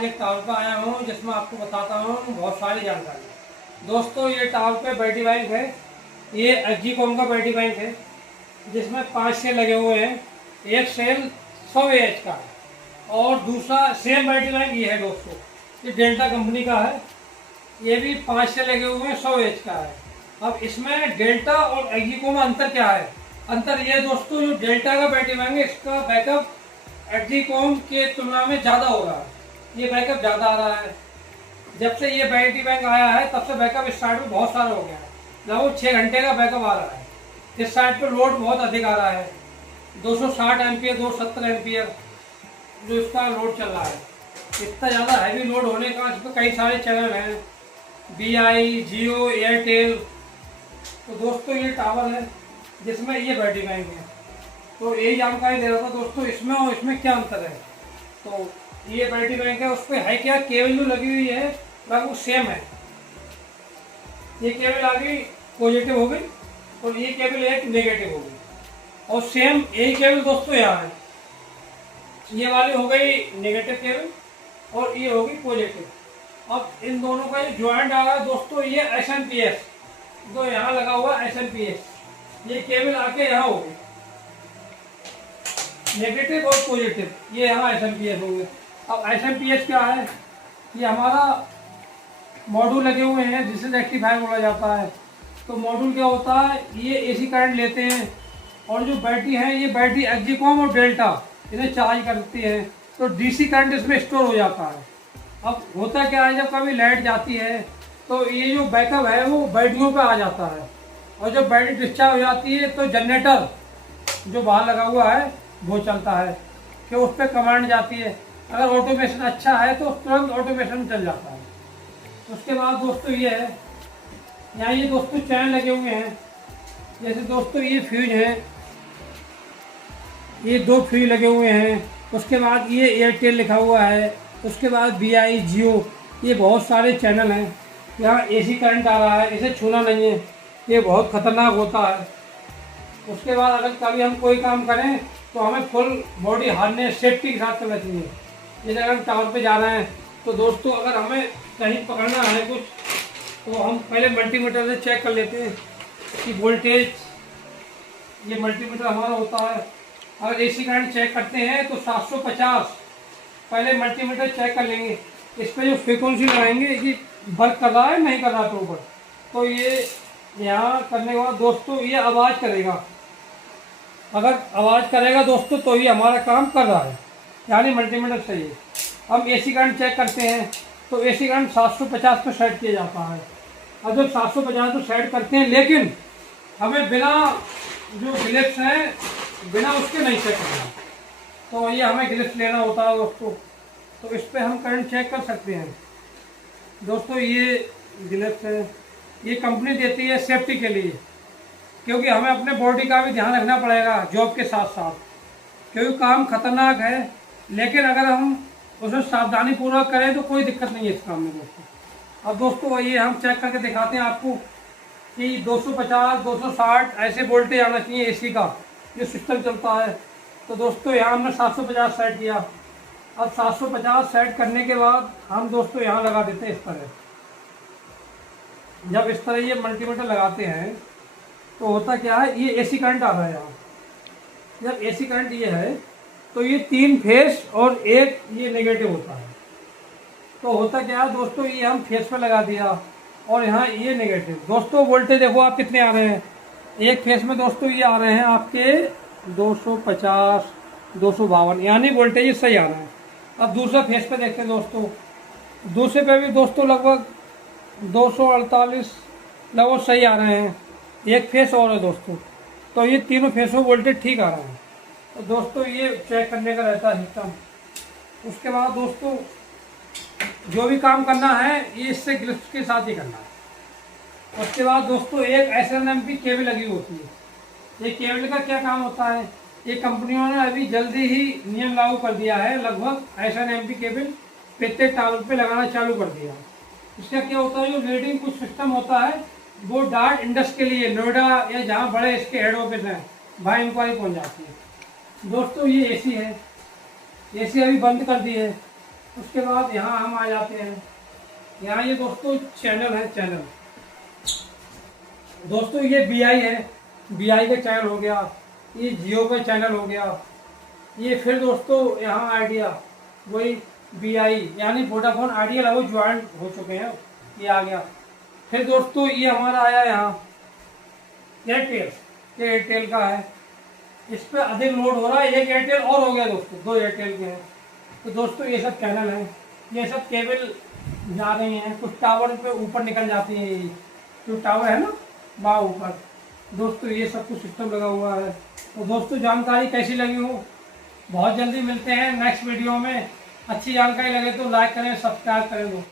आज एक टावर पे आया हूँ जिसमें आपको बताता हूँ बहुत सारी जानकारी। दोस्तों ये टावर पे बैटरी बैंक है, ये एचजी कॉम का बैटरी बैंक है जिसमें 5 सेल लगे हुए हैं। एक सेल 100 एच का है और दूसरा सेम बैटरी बैंक ये है दोस्तों, ये डेल्टा कंपनी का है। ये भी 5 सेल लगे हुए हैं, 100 एच का है। अब इसमें डेल्टा और एचजी कॉम में अंतर क्या है? अंतर ये दोस्तों, जो डेल्टा का बैटरी बैंक है इसका बैकअप एचजी कॉम के तुलना में ज़्यादा हो रहा है, ये बैकअप ज़्यादा आ रहा है। जब से ये बैटरी बैंक आया है तब से बैकअप इस साइड में बहुत सारा हो गया है, लगभग 6 घंटे का बैकअप आ रहा है। इस साइड पर लोड बहुत अधिक आ रहा है, 260 एम्पियर 270 एम्पियर जो इसका लोड चल रहा है। इतना ज़्यादा हैवी लोड होने का इस पर कई सारे चैनल हैं, BI, जियो, एयरटेल। तो दोस्तों ये टावर है जिसमें ये बैटरी बैंक है, तो यही जानकारी दे रहा था दोस्तों इसमें और इसमें क्या अंतर है। तो ये बैटरी बैंक है, उस पर है क्या, केबल जो लगी हुई है लगभग सेम है। ये केबल आ गई पॉजिटिव हो गई और ये केबल एक नेगेटिव हो गई, और सेम यही केबल दोस्तों यहाँ है। ये वाली हो गई नेगेटिव केबल और ये होगी पॉजिटिव। अब इन दोनों का ये ज्वाइंट आ रहा है दोस्तों, ये SMPS जो यहाँ लगा हुआ है SMPS, ये केबल आके यहाँ होगी नेगेटिव और पॉजिटिव, ये यहाँ SMPS हो गए। अब SMPS क्या है? ये हमारा मॉड्यूल लगे हुए हैं जिसे रेक्टिफायर बोला जाता है। तो मॉड्यूल क्या होता है, ये एसी करंट लेते हैं और जो बैटरी है ये बैटरी एचजी कॉम और डेल्टा इन्हें चार्ज करती है, तो डीसी करंट इसमें स्टोर हो जाता है। अब होता क्या है, जब कभी लाइट जाती है तो ये जो बैकअप है वो बैटरियों पे आ जाता है, और जब बैटरी डिस्चार्ज हो जाती है तो जनरेटर जो बाहर लगा हुआ है वो चलता है कि उस पर कमांड जाती है। अगर ऑटोमेशन अच्छा है तो तुरंत ऑटोमेशन चल जाता है। उसके बाद दोस्तों ये है, यहाँ ये दोस्तों चैनल लगे हुए हैं। जैसे दोस्तों ये फ्यूज है, ये 2 फ्यूज लगे हुए हैं। उसके बाद ये एयरटेल लिखा हुआ है, उसके बाद BI, जियो, ये बहुत सारे चैनल हैं। यहाँ AC करंट आ रहा है, इसे छूना नहीं है, ये बहुत खतरनाक होता है। उसके बाद अगर कभी हम कोई काम करें तो हमें फुल बॉडी हार्नेस सेफ्टी के साथ करना चाहिए। जैसे अगर हम टावर पे जा रहे हैं तो दोस्तों अगर हमें कहीं पकड़ना है कुछ, तो हम पहले मल्टीमीटर से चेक कर लेते हैं कि वोल्टेज, ये मल्टीमीटर हमारा होता है। अगर AC करंट चेक करते हैं तो 750 पहले मल्टीमीटर चेक कर लेंगे, इस पर जो फ्रिक्वेंसी लगाएंगे कि वर्क कर रहा है नहीं कर रहा है ऊपर। तो ये यहाँ करने के बाद दोस्तों ये आवाज़ करेगा, अगर आवाज़ करेगा दोस्तों तो ये हमारा काम कर रहा है, यानी मल्टीमीटर सही है। हम AC करंट चेक करते हैं तो AC करंट 750 पर सेट किया जाता है। अब जब 750 पर सेट करते हैं, लेकिन हमें बिना जो ग्लिप्स हैं बिना उसके नहीं चेक करना, तो ये हमें ग्लिप्स लेना होता है दोस्तों। तो इस पर हम करंट चेक कर सकते हैं दोस्तों। ये ग्लिप्स है, ये कंपनी देती है सेफ्टी के लिए, क्योंकि हमें अपने बॉडी का भी ध्यान रखना पड़ेगा जॉब के साथ साथ, क्योंकि काम खतरनाक है। लेकिन अगर हम उसमें सावधानी पूर्वक करें तो कोई दिक्कत नहीं है इस काम में दोस्तों। अब दोस्तों ये हम चेक करके दिखाते हैं आपको कि 250 260 ऐसे वोल्टेज आना चाहिए AC का, ये सिस्टम चलता है। तो दोस्तों यहाँ हमने 750 सेट किया। अब 750 सेट करने के बाद हम दोस्तों यहाँ लगा देते हैं इस तरह। जब इस तरह ये मल्टीमीटर लगाते हैं तो होता क्या है, ये AC करंट आ रहा है यहाँ। जब AC करंट ये है तो ये 3 फेस और एक ये नेगेटिव होता है। तो होता क्या है दोस्तों, ये हम फेस पे लगा दिया और यहाँ ये नेगेटिव। दोस्तों वोल्टेज देखो आप कितने आ रहे हैं, एक फेस में दोस्तों ये आ रहे हैं आपके 250 252, यानी वोल्टेज सही आ रहा है। अब दूसरा फेस पे देखते हैं दोस्तों, दूसरे पे भी दोस्तों लगभग 248 लगभग सही आ रहे हैं, एक फेस और है दोस्तों। तो ये तीनों फेसों वोल्टेज ठीक आ रहा है। तो दोस्तों ये चेक करने का रहता है सिस्टम। उसके बाद दोस्तों जो भी काम करना है ये इससे ग्रिप्स के साथ ही करना है। उसके बाद दोस्तों एक SNMP केबल लगी होती है। ये केबल का क्या काम होता है, ये कंपनियों ने अभी जल्दी ही नियम लागू कर दिया है, लगभग SNMP केबल प्रत्येक टावर पे लगाना चालू कर दिया। इसका क्या होता है, जो रीडिंग कुछ सिस्टम होता है वो डार्ट इंडस्ट्री के लिए नोएडा या जहाँ बड़े इसके हेड ऑफिस हैं वहाँ इंक्वायरी पहुँच जाती है। दोस्तों ये AC है, AC अभी बंद कर दी है। उसके बाद यहाँ हम आ जाते हैं। यहाँ ये दोस्तों चैनल है, चैनल दोस्तों ये बीआई है, बीआई का चैनल हो गया, ये जियो का चैनल हो गया, ये फिर दोस्तों यहाँ आइडिया, वही बीआई यानी वोडाफोन आइडिया लगभग ज्वाइन हो चुके हैं, ये आ गया। फिर दोस्तों ये हमारा आया यहाँ एयरटेल, ये एयरटेल का है, इस पर अधिक लोड हो रहा है, एक एयरटेल और हो गया दोस्तों, दो एयरटेल के हैं। तो दोस्तों ये सब चैनल हैं, ये सब केबल जा रही हैं, कुछ टावर पे ऊपर निकल जाती हैं, ये जो टावर है ना वहाँ ऊपर। दोस्तों ये सब कुछ सिस्टम लगा हुआ है। तो दोस्तों जानकारी कैसी लगी हो, बहुत जल्दी मिलते हैं नेक्स्ट वीडियो में। अच्छी जानकारी लगे तो लाइक करें, सब्सक्राइब करें दोस्तों।